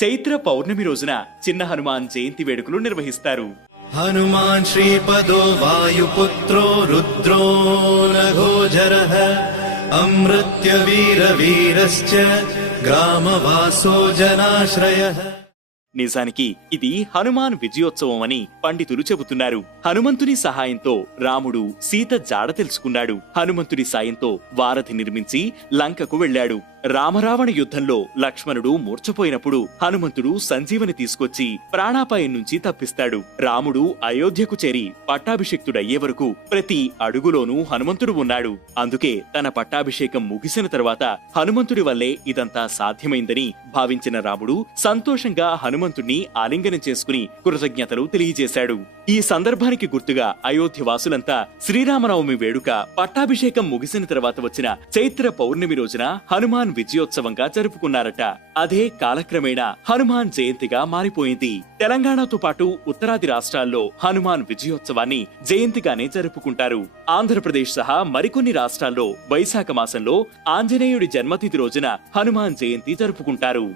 చైత్ర పౌర్ణమి రోజున చిన్న హనుమాన్ జయంతి వేడుకలు నిర్వహిస్తారు. హనుమాన్ శ్రీపదో వాయుపుత్రో రుద్రో నఘోజరః అమృత్య వీర వీరశ్చ గ్రామవాసో జనాశ్రయః. నిజానికి ఇది హనుమాన్ విజయోత్సవం అని పండితులు చెబుతున్నారు. హనుమంతుని సహాయంతో రాముడు సీత జాడ తెలుసుకున్నాడు. హనుమంతుడి సాయంతో వారధి నిర్మించి లంకకు వెళ్లాడు. రామరావణ యుద్ధంలో లక్ష్మణుడు మూర్ఛపోయినప్పుడు హనుమంతుడు సంజీవని తీసుకొచ్చి ప్రాణాపాయం నుంచి తప్పిస్తాడు. రాముడు అయోధ్యకు చేరి పట్టాభిషిక్తుడయ్యే వరకు ప్రతి అడుగులోనూ హనుమంతుడు ఉన్నాడు. అందుకే తన పట్టాభిషేకం ముగిసిన తర్వాత హనుమంతుడి వల్లే ఇదంతా సాధ్యమైందని భావించిన రాముడు సంతోషంగా హనుమంతుణ్ణి ఆలింగనం చేసుకుని కృతజ్ఞతలు తెలియజేశాడు. ఈ సందర్భానికి గుర్తుగా అయోధ్య వాసులంతా శ్రీరామనవమి వేడుక పట్టాభిషేకం ముగిసిన తర్వాత వచ్చిన చైత్ర పౌర్ణమి రోజున హనుమాన్ విజయోత్సవంగా జరుపుకున్నారట. అదే కాలక్రమేణా హనుమాన్ జయంతిగా మారిపోయింది. తెలంగాణతో పాటు ఉత్తరాది రాష్ట్రాల్లో హనుమాన్ విజయోత్సవాన్ని జయంతిగానే జరుపుకుంటారు. ఆంధ్రప్రదేశ్ సహా మరికొన్ని రాష్ట్రాల్లో వైశాఖ మాసంలో ఆంజనేయుడి జన్మతిథి రోజున హనుమాన్ జయంతి జరుపుకుంటారు.